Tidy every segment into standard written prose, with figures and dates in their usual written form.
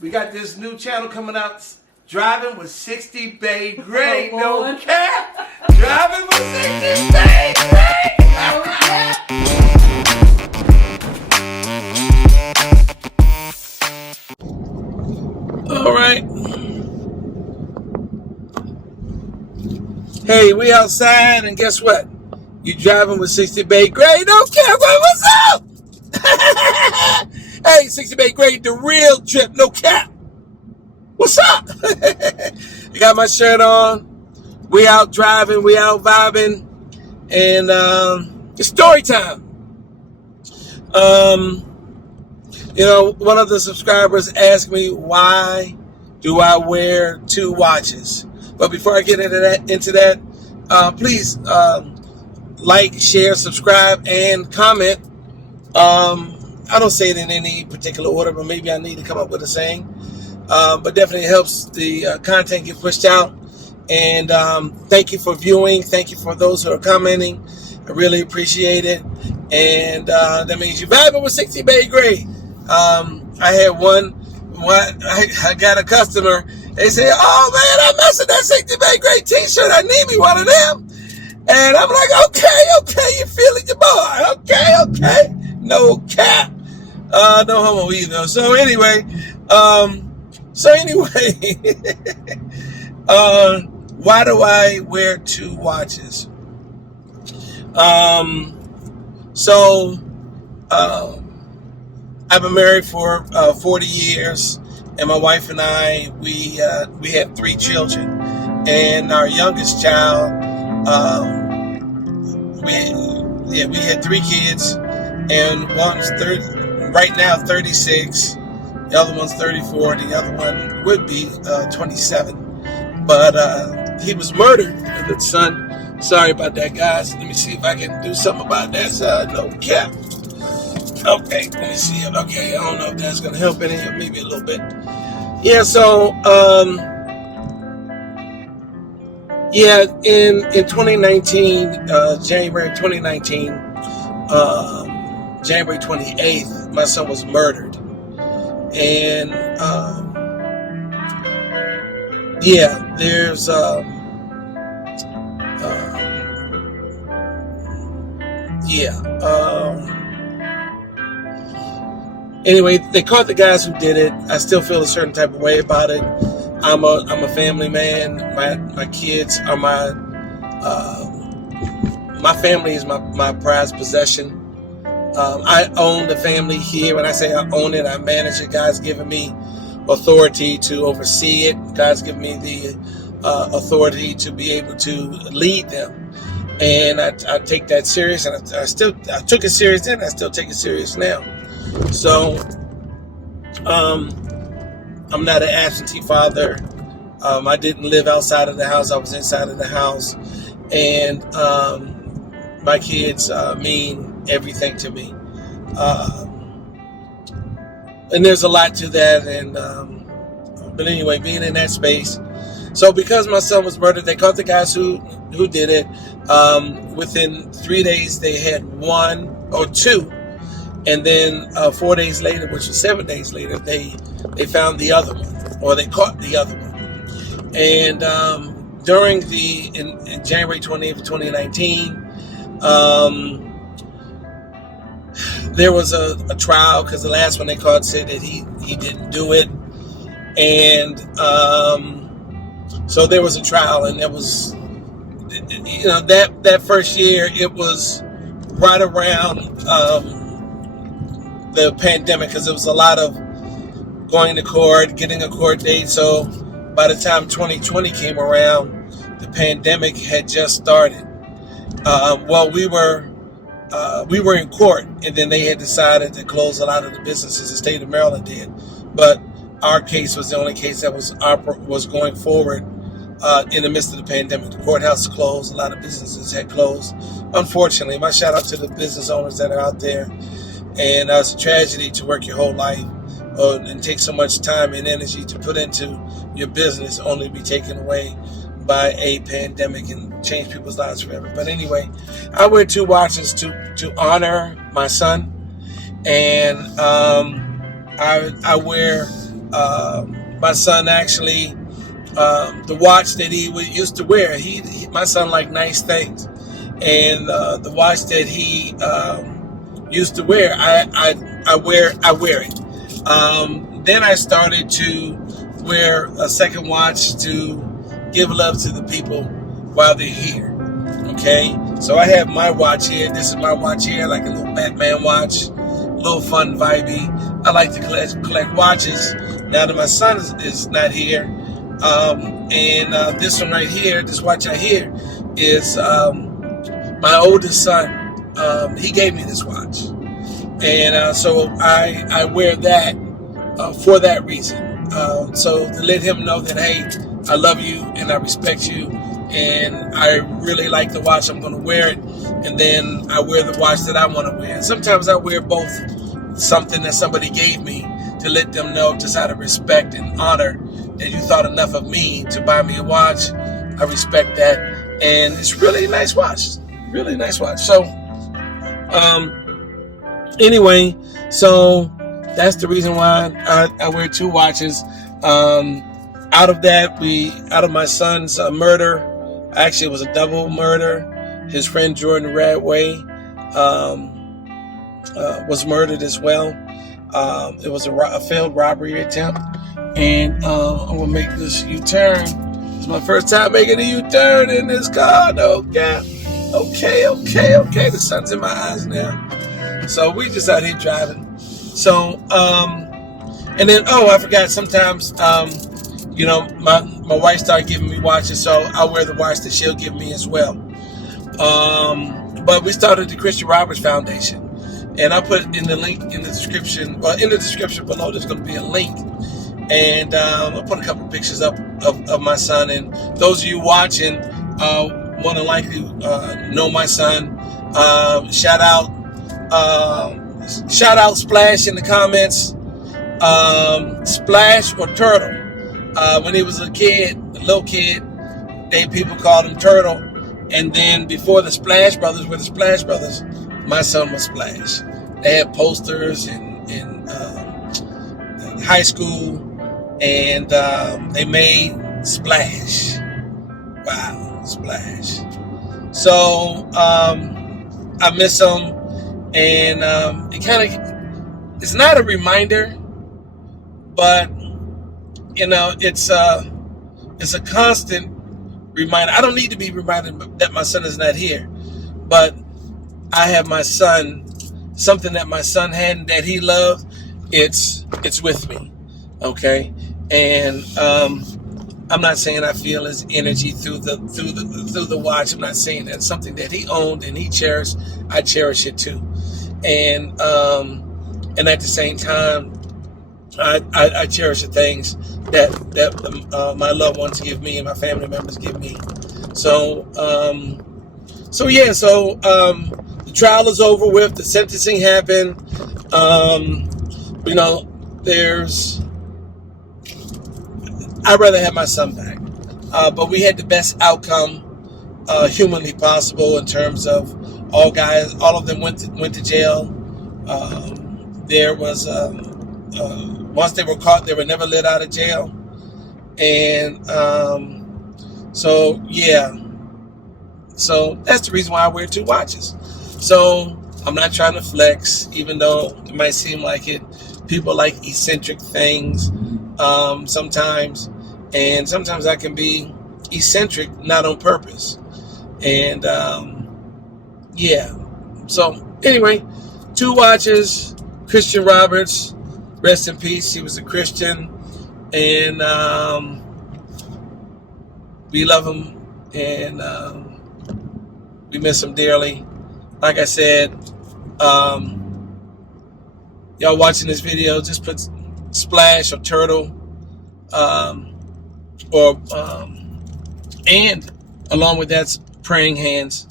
We got this new channel coming out, Driving with 60BaeGrey. Oh, No Lord. cap. Driving with 60BaeGrey. Oh, yeah. All right. Hey, we outside, and guess what? You driving with 60BaeGrey. No cap. What's up? Hey, 60BaeGrey, the real trip. No cap. What's up? I got my shirt on. We out driving. We out vibing. And it's story time. One of the subscribers asked me, why do I wear two watches? But before I get into that, please like, share, subscribe, and comment. I don't say it in any particular order, but maybe I need to come up with a saying. But definitely helps the content get pushed out. And thank you for viewing. Thank you for those who are commenting. I really appreciate it. And that means you're vibing with 60BaeGrey. I had I got a customer. They said, "Oh man, I'm missing that 60BaeGrey t-shirt. I need me one of them." And I'm like, okay, you're feeling your boy. Okay. No cap. No homo either. So anyway, why do I wear two watches? I've been married for 40 years, and my wife and I, we had 3 children, and our youngest child, we had 3 kids, and one's right now 36, the other one's 34, the other one would be 27, but he was murdered. The son. Sorry about that, guys. Let me see if I can do something about that. No cap. Okay, let me see it. Okay, I don't know if that's gonna help any, maybe a little bit. Yeah. So, in 2019, January 2019, January 28th, my son was murdered, and there's anyway, they caught the guys who did it. I still feel a certain type of way about it. I'm a family man. My kids are my family is my prized possession. I own the family here. When I say I own it, I manage it. God's given me authority to oversee it. God's given me the authority to be able to lead them. And I take that serious, and I took it serious then. I still take it serious now. So, I'm not an absentee father. I didn't live outside of the house. I was inside of the house, and my kids mean everything to me. And there's a lot to that. And but anyway, being in that space. So because my son was murdered, they caught the guys who did it. Within 3 days, they had 1 or 2. And then 4 days later, which was 7 days later, they found the other one, or they caught the other one. And during in January 20th of 2019, there was a trial, because the last one they caught said that he didn't do it. And so there was a trial, and there was, that first year, it was right around the pandemic, because there was a lot of going to court, getting a court date. So by the time 2020 came around, the pandemic had just started. We were in court, and then they had decided to close a lot of the businesses. The state of Maryland did, but our case was the only case that was going forward in the midst of the pandemic. The courthouse closed. A lot of businesses had closed. Unfortunately, my shout out to the business owners that are out there. And it's a tragedy to work your whole life and take so much time and energy to put into your business, only to be taken away by a pandemic and change people's lives forever. But anyway, I wear 2 watches to honor my son, and I wear My son actually, the watch that he used to wear, my son liked nice things, and the watch that he used to wear, I wear it. Then I started to wear a second watch to give love to the people while they're here. Okay, so I have my watch here. This is my watch here, like a little Batman watch, a little fun, vibey. I like to collect watches now that my son is not here. And this one right here, this watch right here, is my oldest son. He gave me this watch, and so I wear that for that reason. So to let him know that, hey, I love you and I respect you, and I really like the watch. I'm going to wear it, and then I wear the watch that I want to wear. And sometimes I wear both, something that somebody gave me to let them know just out of respect and honor that you thought enough of me to buy me a watch. I respect that, and it's really nice watch. Really nice watch. So, anyway, so that's the reason why I wear two watches. Out of my son's murder, actually it was a double murder. His friend Jordan Radway was murdered as well. It was a failed robbery attempt, and I'm gonna make this U-turn. It's my first time making a U-turn in this car. Okay. The sun's in my eyes now, so we just out here driving. So, and then, I forgot, sometimes, my wife started giving me watches, so I wear the watch that she'll give me as well. But we started the Christian Roberts Foundation, and I put in the link in the description. Well, in the description below, there's going to be a link, and I'll put a couple of pictures up of my son. And those of you watching, more than likely know my son. Shout out Splash in the comments. Splash or Turtle. When he was a little kid, people called him Turtle. And then before the Splash Brothers were the Splash Brothers, my son was Splash. They had posters in high school, and they made Splash. Wow, Splash. So I miss him, and it's not a reminder, but it's a constant reminder. I don't need to be reminded that my son is not here, but I have my son, something that my son had and that he loved. It's with me, okay. And I'm not saying I feel his energy through the watch. I'm not saying that. It's something that he owned and he cherished. I cherish it too, and at the same time, I cherish the things that my loved ones give me and my family members give me. So the trial is over with. The sentencing happened. I'd rather have my son back, but we had the best outcome humanly possible in terms of all of them went to jail. There was once they were caught, they were never let out of jail, and so that's the reason why I wear two watches. So I'm not trying to flex, even though it might seem like it. People like eccentric things sometimes, and sometimes I can be eccentric, not on purpose. And so anyway, two watches. Christian Roberts, rest in peace. He was a Christian, and we love him, and we miss him dearly. Like I said, y'all watching this video, just put Splash or Turtle, and along with that, praying hands.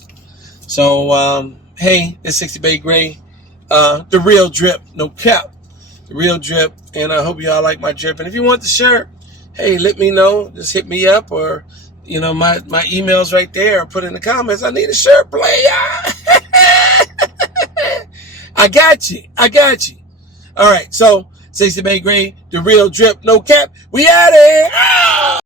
So, hey, it's 60BaeGrey, the real drip, no cap, the real drip, and I hope y'all like my drip. And if you want the shirt, hey, let me know. Just hit me up, or my email's right there, or put in the comments. I need a shirt, player. I got you. All right, so 60BaeGrey, the real drip, no cap. We out here. Ah!